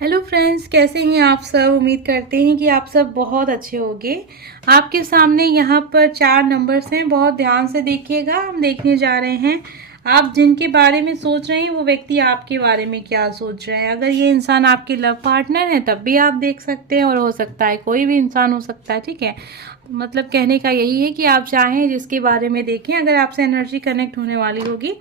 Hello friends, कैसे हैं आप सब। उम्मीद करते हैं कि आप सब बहुत अच्छे होंगे। आपके सामने यहाँ पर 4 नंबर्स हैं, बहुत ध्यान से देखिएगा। हम देखने जा रहे हैं आप जिनके बारे में सोच रहे हैं वो व्यक्ति आपके बारे में क्या सोच रहे हैं। अगर ये इंसान आपके लव पार्टनर है तब भी आप देख सकते हैं, और हो सकता है कोई भी इंसान हो सकता है। ठीक है, मतलब कहने का यही है कि आप चाहें जिसके बारे में देखें, अगर आपसे एनर्जी कनेक्ट होने वाली होगी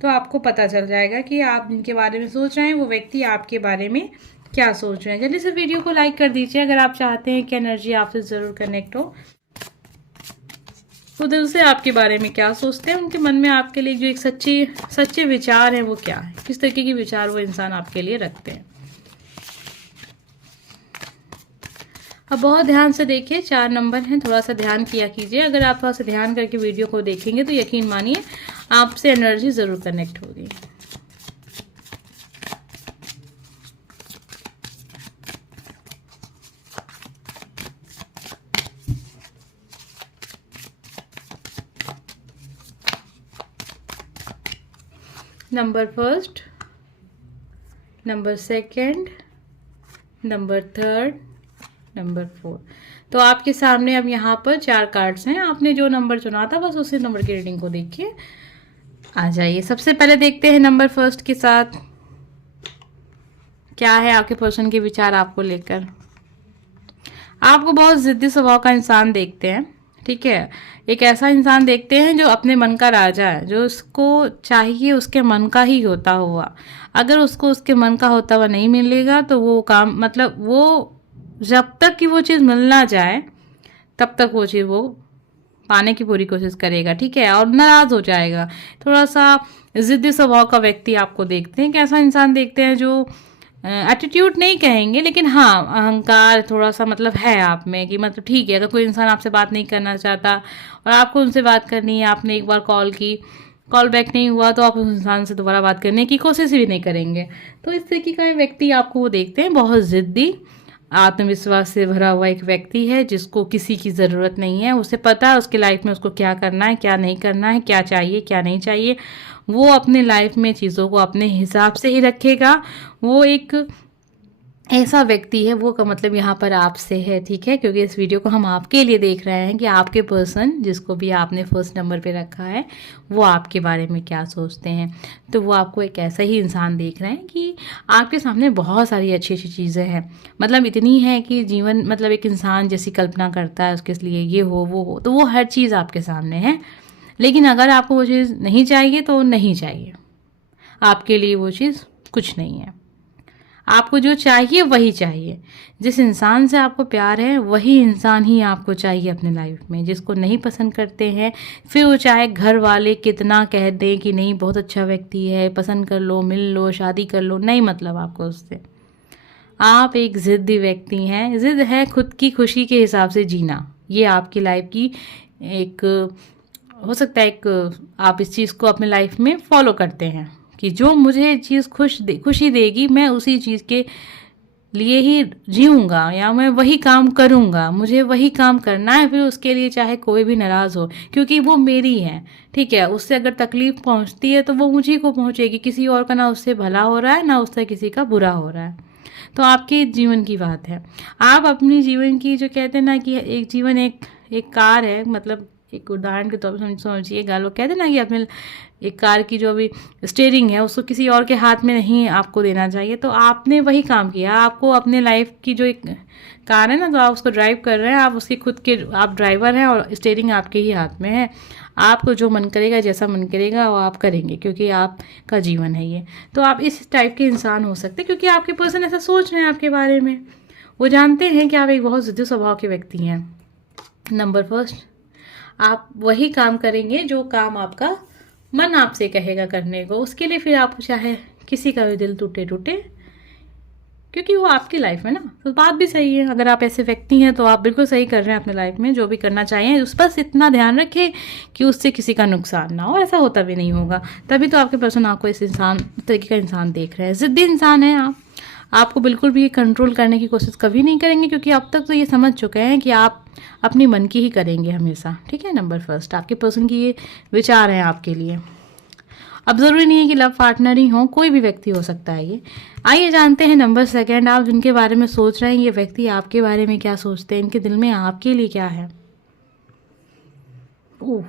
तो आपको पता चल जाएगा कि आप जिनके बारे में सोच रहे हैं वो व्यक्ति आपके बारे में क्या सोच रहे हैं। जल्दी से वीडियो को लाइक कर दीजिए अगर आप चाहते हैं कि एनर्जी आपसे ज़रूर कनेक्ट हो। तो दिल से आपके बारे में क्या सोचते हैं, उनके मन में आपके लिए जो एक सच्चे विचार हैं वो क्या है, किस तरीके के विचार वो इंसान आपके लिए रखते हैं। अब बहुत ध्यान से देखिए, 4 नंबर हैं, थोड़ा सा ध्यान किया कीजिए। अगर आप थोड़ा सा ध्यान करके वीडियो को देखेंगे तो यकीन मानिए आपसे एनर्जी ज़रूर कनेक्ट होगी। Number first, number second, number third, number 4। तो आपके सामने अब यहाँ पर 4 कार्ड्स हैं। आपने जो नंबर चुना था बस उसी नंबर की रीडिंग को देखिए। आ जाइए, सबसे पहले देखते हैं नंबर फर्स्ट के साथ क्या है आपके पर्सन के विचार आपको लेकर। आपको बहुत जिद्दी स्वभाव का इंसान देखते हैं। ठीक है, एक ऐसा इंसान देखते हैं जो अपने मन का राजा है, जो उसको चाहिए उसके मन का ही होता हुआ। अगर उसको उसके मन का होता हुआ नहीं मिलेगा तो वो काम, मतलब वो जब तक कि वो चीज़ मिल ना जाए तब तक वो चीज़ वो पाने की पूरी कोशिश करेगा। ठीक है, और नाराज हो जाएगा। थोड़ा सा जिद्दी स्वभाव का व्यक्ति आपको देखते हैं। कैसा इंसान देखते हैं जो एटीट्यूड नहीं कहेंगे, लेकिन हाँ अहंकार थोड़ा सा मतलब है आप में, कि मतलब ठीक है अगर कोई इंसान आपसे बात नहीं करना चाहता और आपको उनसे बात करनी है, आपने एक बार कॉल की, कॉल बैक नहीं हुआ तो आप उस इंसान से दोबारा बात करने की कोशिश भी नहीं करेंगे। तो इस तरीके का व्यक्ति आपको वो देखते हैं, बहुत ज़िद्दी, आत्मविश्वास से भरा हुआ एक व्यक्ति है जिसको किसी की ज़रूरत नहीं है। उसे पता है उसकी लाइफ में उसको क्या करना है, क्या नहीं करना है, क्या चाहिए क्या नहीं चाहिए। वो अपने लाइफ में चीज़ों को अपने हिसाब से ही रखेगा। वो एक ऐसा व्यक्ति है, वो का मतलब यहाँ पर आपसे है। ठीक है, क्योंकि इस वीडियो को हम आपके लिए देख रहे हैं कि आपके पर्सन जिसको भी आपने फर्स्ट नंबर पे रखा है वो आपके बारे में क्या सोचते हैं। तो वो आपको एक ऐसा ही इंसान देख रहे हैं कि आपके सामने बहुत सारी अच्छी अच्छी चीज़ें हैं, मतलब इतनी है कि जीवन, मतलब एक इंसान जैसी कल्पना करता है उसके लिए ये हो वो हो, तो वो हर चीज़ आपके सामने है। लेकिन अगर आपको वो चीज़ नहीं चाहिए तो नहीं चाहिए, आपके लिए वो चीज़ कुछ नहीं है। आपको जो चाहिए वही चाहिए। जिस इंसान से आपको प्यार है वही इंसान ही आपको चाहिए अपने लाइफ में। जिसको नहीं पसंद करते हैं, फिर वो चाहे घर वाले कितना कह दें कि नहीं बहुत अच्छा व्यक्ति है, पसंद कर लो, मिल लो, शादी कर लो, नहीं मतलब आपको उससे। आप एक ज़िद्दी व्यक्ति हैं। ज़िद है खुद की खुशी के हिसाब से जीना। ये आपकी लाइफ की एक, हो सकता है एक, आप इस चीज़ को अपने लाइफ में फॉलो करते हैं कि जो मुझे चीज़ खुशी देगी मैं उसी चीज़ के लिए ही जीऊँगा, या मैं वही काम करूँगा, मुझे वही काम करना है, फिर उसके लिए चाहे कोई भी नाराज़ हो, क्योंकि वो मेरी है। ठीक है, उससे अगर तकलीफ़ पहुँचती है तो वो मुझी को पहुँचेगी, किसी और का ना उससे भला हो रहा है ना उससे किसी का बुरा हो रहा है। तो आपके जीवन की बात है। आप अपनी जीवन की, जो कहते हैं ना कि एक जीवन एक कार है, मतलब एक उदाहरण के तौर पर समझिएगा, लोग कहते हैं ना कि अपने एक कार की जो भी स्टीयरिंग है उसको किसी और के हाथ में नहीं आपको देना चाहिए। तो आपने वही काम किया। आपको अपने लाइफ की जो एक कार है ना, तो आप उसको ड्राइव कर रहे हैं, आप उसकी खुद के आप ड्राइवर हैं और स्टीयरिंग आपके ही हाथ में है। आपको जो मन करेगा, जैसा मन करेगा वो आप करेंगे, क्योंकि आपका जीवन है ये। तो आप इस टाइप के इंसान हो सकते हैं, क्योंकि आपके पर्सन ऐसा सोच रहे हैं आपके बारे में। वो जानते हैं कि आप एक बहुत ज़िद्दी स्वभाव के व्यक्ति हैं। नंबर फर्स्ट, आप वही काम करेंगे जो काम आपका मन आपसे कहेगा करने को। उसके लिए फिर आप चाहे किसी का भी दिल टूटे टूटे, क्योंकि वो आपकी लाइफ है ना। तो बात भी सही है, अगर आप ऐसे व्यक्ति हैं तो आप बिल्कुल सही कर रहे हैं अपने लाइफ में। जो भी करना चाहिए उस बस इतना ध्यान रखें कि उससे किसी का नुकसान ना हो। ऐसा होता भी नहीं होगा, तभी तो आपके पर्सन आपको इस तरीके का इंसान देख रहे हैं। ज़िद्दी इंसान है आप। आपको बिल्कुल भी कंट्रोल करने की कोशिश कभी नहीं करेंगे, क्योंकि अब तक तो ये समझ चुके हैं कि आप अपनी मन की ही करेंगे हमेशा। ठीक है, नंबर फर्स्ट आपके पर्सन की ये विचार हैं आपके लिए। अब ज़रूरी नहीं है कि लव पार्टनर ही हो, कोई भी व्यक्ति हो सकता है ये। आइए जानते हैं नंबर सेकंड, आप जिनके बारे में सोच रहे हैं ये व्यक्ति आपके बारे में क्या सोचते हैं, इनके दिल में आपके लिए क्या है। ओह,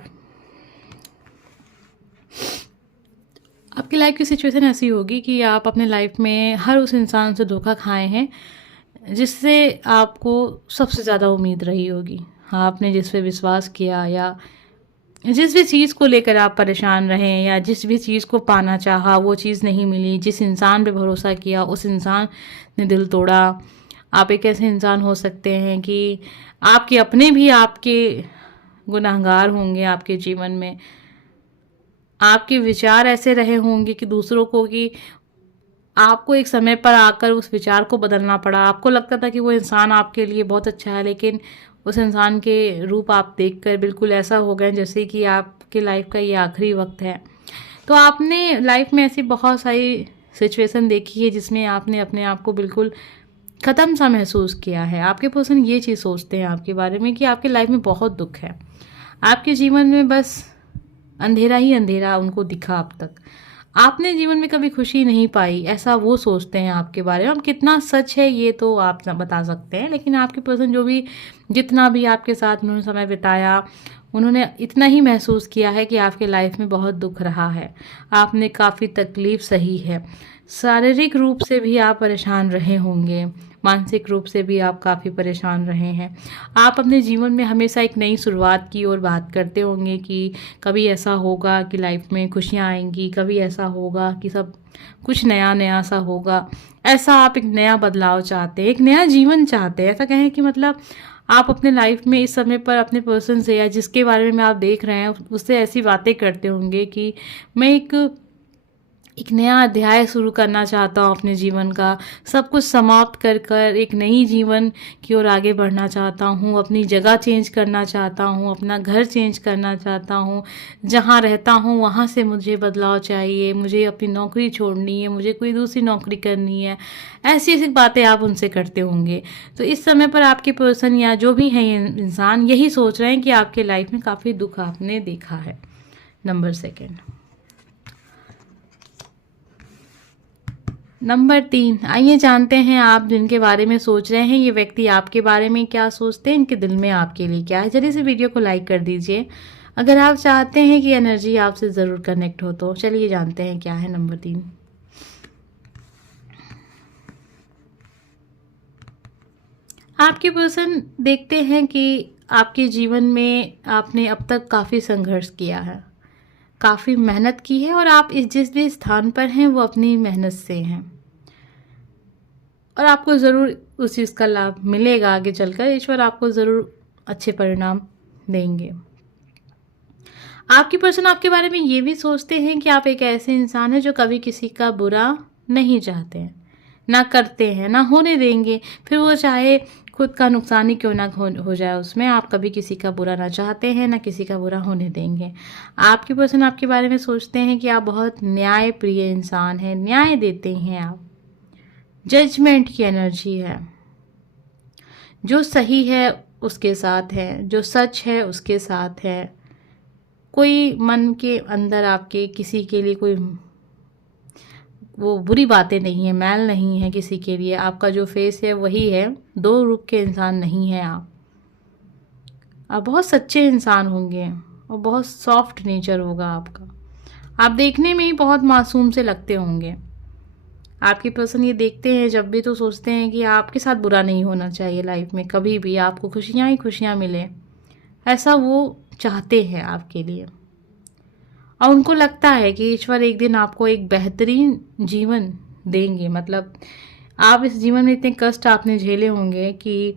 आपकी लाइफ की सिचुएशन ऐसी होगी कि आप अपने लाइफ में हर उस इंसान से धोखा खाए हैं जिससे आपको सबसे ज़्यादा उम्मीद रही होगी। आपने जिस पे विश्वास किया या जिस भी चीज़ को लेकर आप परेशान रहे या जिस भी चीज़ को पाना चाहा वो चीज़ नहीं मिली, जिस इंसान पे भरोसा किया उस इंसान ने दिल तोड़ा। आप एक ऐसे इंसान हो सकते हैं कि आपके अपने भी आपके गुनहगार होंगे आपके जीवन में। आपके विचार ऐसे रहे होंगे कि दूसरों को कि आपको एक समय पर आकर उस विचार को बदलना पड़ा। आपको लगता था कि वो इंसान आपके लिए बहुत अच्छा है, लेकिन उस इंसान के रूप आप देखकर बिल्कुल ऐसा हो गए जैसे कि आपके लाइफ का ये आखिरी वक्त है। तो आपने लाइफ में ऐसी बहुत सारी सिचुएशन देखी है जिसमें आपने अपने आप को बिल्कुल ख़त्म सा महसूस किया है। आपके पर्सन ये चीज़ सोचते हैं आपके बारे में कि आपके लाइफ में बहुत दुख है, आपके जीवन में बस अंधेरा ही अंधेरा उनको दिखा अब तक। आपने जीवन में कभी खुशी नहीं पाई, ऐसा वो सोचते हैं आपके बारे में। अब कितना सच है ये तो आप ना बता सकते हैं, लेकिन आपके पर्सन जो भी जितना भी आपके साथ उन्होंने समय बिताया, उन्होंने इतना ही महसूस किया है कि आपके लाइफ में बहुत दुख रहा है, आपने काफ़ी तकलीफ़ सही है। शारीरिक रूप से भी आप परेशान रहे होंगे, मानसिक रूप से भी आप काफ़ी परेशान रहे हैं। आप अपने जीवन में हमेशा एक नई शुरुआत की ओर बात करते होंगे कि कभी ऐसा होगा कि लाइफ में खुशियाँ आएंगी, कभी ऐसा होगा कि सब कुछ नया नया सा होगा। ऐसा आप एक नया बदलाव चाहते हैं, एक नया जीवन चाहते हैं। ऐसा कहें कि मतलब आप अपने लाइफ में इस समय पर अपने पर्सन से या जिसके बारे में आप देख रहे हैं उससे ऐसी बातें करते होंगे कि मैं एक नया अध्याय शुरू करना चाहता हूँ अपने जीवन का, सब कुछ समाप्त कर कर एक नई जीवन की ओर आगे बढ़ना चाहता हूँ, अपनी जगह चेंज करना चाहता हूँ, अपना घर चेंज करना चाहता हूँ, जहाँ रहता हूँ वहाँ से मुझे बदलाव चाहिए, मुझे अपनी नौकरी छोड़नी है, मुझे कोई दूसरी नौकरी करनी है। ऐसी ऐसी बातें आप उनसे करते होंगे। तो इस समय पर आपके पर्सन या जो भी हैं इंसान यही सोच रहे हैं कि आपके लाइफ में काफ़ी दुख आपने देखा है। नंबर सेकेंड, नंबर 3, आइए जानते हैं आप जिनके बारे में सोच रहे हैं ये व्यक्ति आपके बारे में क्या सोचते हैं, इनके दिल में आपके लिए क्या है। जल्दी से वीडियो को लाइक कर दीजिए अगर आप चाहते हैं कि एनर्जी आपसे ज़रूर कनेक्ट हो। तो चलिए जानते हैं क्या है नंबर 3। आपके पर्सन देखते हैं कि आपके जीवन में आपने अब तक काफ़ी संघर्ष किया है, काफ़ी मेहनत की है और आप जिस भी स्थान पर हैं वो अपनी मेहनत से हैं और आपको ज़रूर उस चीज़ का लाभ मिलेगा आगे चलकर। ईश्वर आपको ज़रूर अच्छे परिणाम देंगे। आपकी पर्सन आपके बारे में ये भी सोचते हैं कि आप एक ऐसे इंसान हैं जो कभी किसी का बुरा नहीं चाहते हैं, ना करते हैं, ना होने देंगे। फिर वो चाहे खुद का नुकसान ही क्यों ना हो जाए उसमें, आप कभी किसी का बुरा ना चाहते हैं, ना किसी का बुरा होने देंगे। आपकी पर्सन आपके बारे में सोचते हैं कि आप बहुत न्याय प्रिय इंसान हैं, न्याय देते हैं आप, जजमेंट की एनर्जी है, जो सही है उसके साथ है, जो सच है उसके साथ है। कोई मन के अंदर आपके किसी के लिए कोई वो बुरी बातें नहीं है, मैल नहीं है किसी के लिए। आपका जो फेस है वही है, दो रूप के इंसान नहीं हैं आप बहुत सच्चे इंसान होंगे और बहुत सॉफ्ट नेचर होगा आपका। आप देखने में ही बहुत मासूम से लगते होंगे। आपकी पर्सन ये देखते हैं जब भी तो सोचते हैं कि आपके साथ बुरा नहीं होना चाहिए लाइफ में, कभी भी आपको खुशियाँ ही खुशियाँ मिले, ऐसा वो चाहते हैं आपके लिए। और उनको लगता है कि ईश्वर एक दिन आपको एक बेहतरीन जीवन देंगे। मतलब आप इस जीवन में इतने कष्ट आपने झेले होंगे कि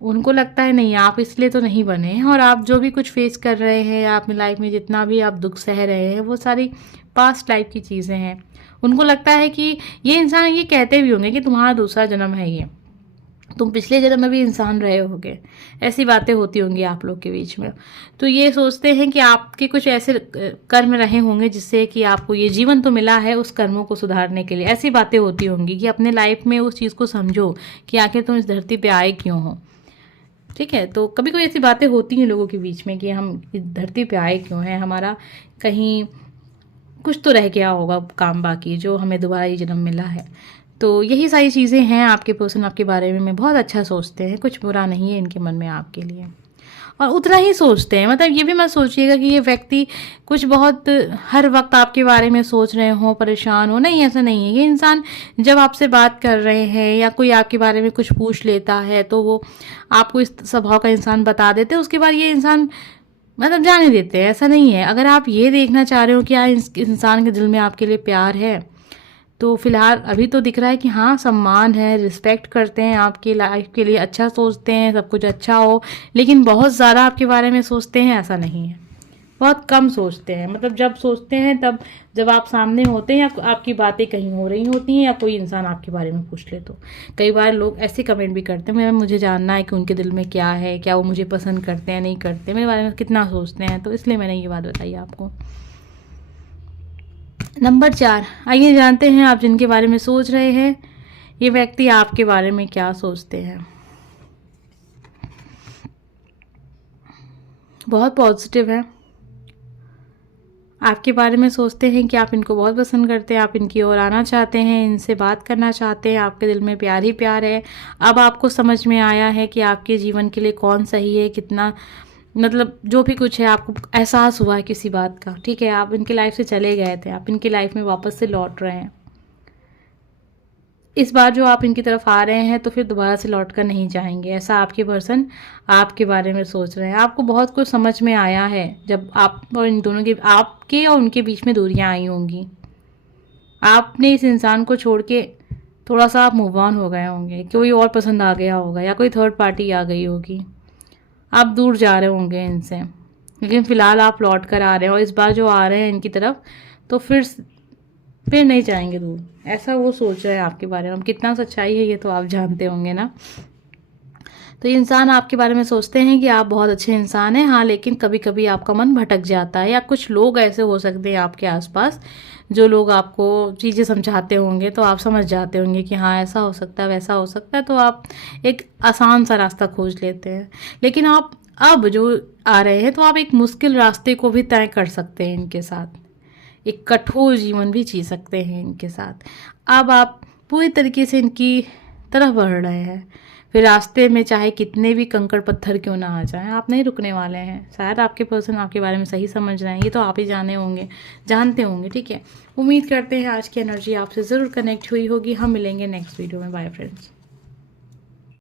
उनको लगता है नहीं, आप इसलिए तो नहीं बने हैं और आप जो भी कुछ फेस कर रहे हैं या अपनी लाइफ में जितना भी आप दुख सह रहे हैं वो सारी पास्ट लाइफ की चीज़ें हैं। उनको लगता है कि ये इंसान ये कहते भी होंगे कि तुम्हारा दूसरा जन्म है, ये तुम पिछले जन्म में भी इंसान रहे होगे, ऐसी बातें होती होंगी आप लोग के बीच में। तो ये सोचते हैं कि आपके कुछ ऐसे कर्म रहे होंगे जिससे कि आपको ये जीवन तो मिला है, उस कर्मों को सुधारने के लिए ऐसी बातें होती होंगी कि अपने लाइफ में उस चीज़ को समझो कि आखिर तुम इस धरती पे आए क्यों हो। ठीक है, तो कभी कभी ऐसी बातें होती हैं लोगों के बीच में कि हम इस धरती पे आए क्यों हैं, हमारा कहीं कुछ तो रह गया होगा काम बाकी, जो हमें दोबारा ये जन्म मिला है। तो यही सारी चीज़ें हैं, आपके पर्सन आपके बारे में बहुत अच्छा सोचते हैं, कुछ बुरा नहीं है इनके मन में आपके लिए, और उतना ही सोचते हैं। मतलब ये भी मत सोचिएगा कि ये व्यक्ति कुछ बहुत हर वक्त आपके बारे में सोच रहे हो, परेशान हो, नहीं, ऐसा नहीं है। ये इंसान जब आपसे बात कर रहे हैं या कोई आपके बारे में कुछ पूछ लेता है तो वो आपको इस स्वभाव का इंसान बता देते हैं, उसके बाद ये इंसान मतलब जाने देते हैं, ऐसा नहीं है। अगर आप ये देखना चाह रहे हो कि इस इंसान के दिल में आपके लिए प्यार है, तो फिलहाल अभी तो दिख रहा है कि हाँ, सम्मान है, रिस्पेक्ट करते हैं, आपकी लाइफ के लिए अच्छा सोचते हैं, सब कुछ अच्छा हो, लेकिन बहुत ज़्यादा आपके बारे में सोचते हैं ऐसा नहीं है, बहुत कम सोचते हैं। मतलब जब सोचते हैं तब जब आप सामने होते हैं या आपकी बातें कहीं हो रही होती हैं या कोई इंसान आपके बारे में पूछ ले, तो कई बार लोग ऐसे कमेंट भी करते हैं, मुझे जानना है कि उनके दिल में क्या है, क्या वो मुझे पसंद करते हैं, नहीं करते, मेरे बारे में कितना सोचते हैं, तो इसलिए मैंने ये बात बताई आपको। नंबर 4, आइए जानते हैं आप जिनके बारे में सोच रहे हैं, ये व्यक्ति आपके बारे में क्या सोचते हैं। बहुत पॉजिटिव है, आपके बारे में सोचते हैं कि आप इनको बहुत पसंद करते हैं, आप इनकी ओर आना चाहते हैं, इनसे बात करना चाहते हैं, आपके दिल में प्यार ही प्यार है। अब आपको समझ में आया है कि आपके जीवन के लिए कौन सही है, कितना, मतलब जो भी कुछ है आपको एहसास हुआ है किसी बात का, ठीक है। आप इनकी लाइफ से चले गए थे, आप इनकी लाइफ में वापस से लौट रहे हैं। इस बार जो आप इनकी तरफ आ रहे हैं तो फिर दोबारा से लौट कर नहीं जाएंगे, ऐसा आपके पर्सन आपके बारे में सोच रहे हैं। आपको बहुत कुछ समझ में आया है जब आप और इन दोनों के, आपके और उनके बीच में दूरियां आई होंगी। आपने इस इंसान को छोड़ के थोड़ा सा आप मूव ऑन हो गए होंगे, कोई और पसंद आ गया होगा या कोई थर्ड पार्टी आ गई होगी, आप दूर जा रहे होंगे इनसे, लेकिन फ़िलहाल आप लौट कर आ रहे हैं और इस बार जो आ रहे हैं इनकी तरफ तो फिर नहीं जाएंगे दूर, ऐसा वो सोच रहे हैं आपके बारे में। कितना सच्चाई है ये तो आप जानते होंगे ना। तो ये इंसान आपके बारे में सोचते हैं कि आप बहुत अच्छे इंसान हैं, हाँ, लेकिन कभी कभी आपका मन भटक जाता है, या कुछ लोग ऐसे हो सकते हैं आपके आसपास जो लोग आपको चीज़ें समझाते होंगे तो आप समझ जाते होंगे कि हाँ, ऐसा हो सकता है, वैसा हो सकता है, तो आप एक आसान सा रास्ता खोज लेते हैं। लेकिन आप अब जो आ रहे हैं तो आप एक मुश्किल रास्ते को भी तय कर सकते हैं इनके साथ, एक कठोर जीवन भी जी सकते हैं इनके साथ। अब आप पूरी तरीके से इनकी तरफ बढ़ रहे हैं, फिर रास्ते में चाहे कितने भी कंकड़ पत्थर क्यों ना आ जाएं, आप नहीं रुकने वाले हैं। शायद आपके पर्सन आपके बारे में सही समझ रहे हैं, ये तो आप ही जानते होंगे, ठीक है। उम्मीद करते हैं आज की एनर्जी आपसे ज़रूर कनेक्ट हुई होगी। हम मिलेंगे नेक्स्ट वीडियो में। Bye friends.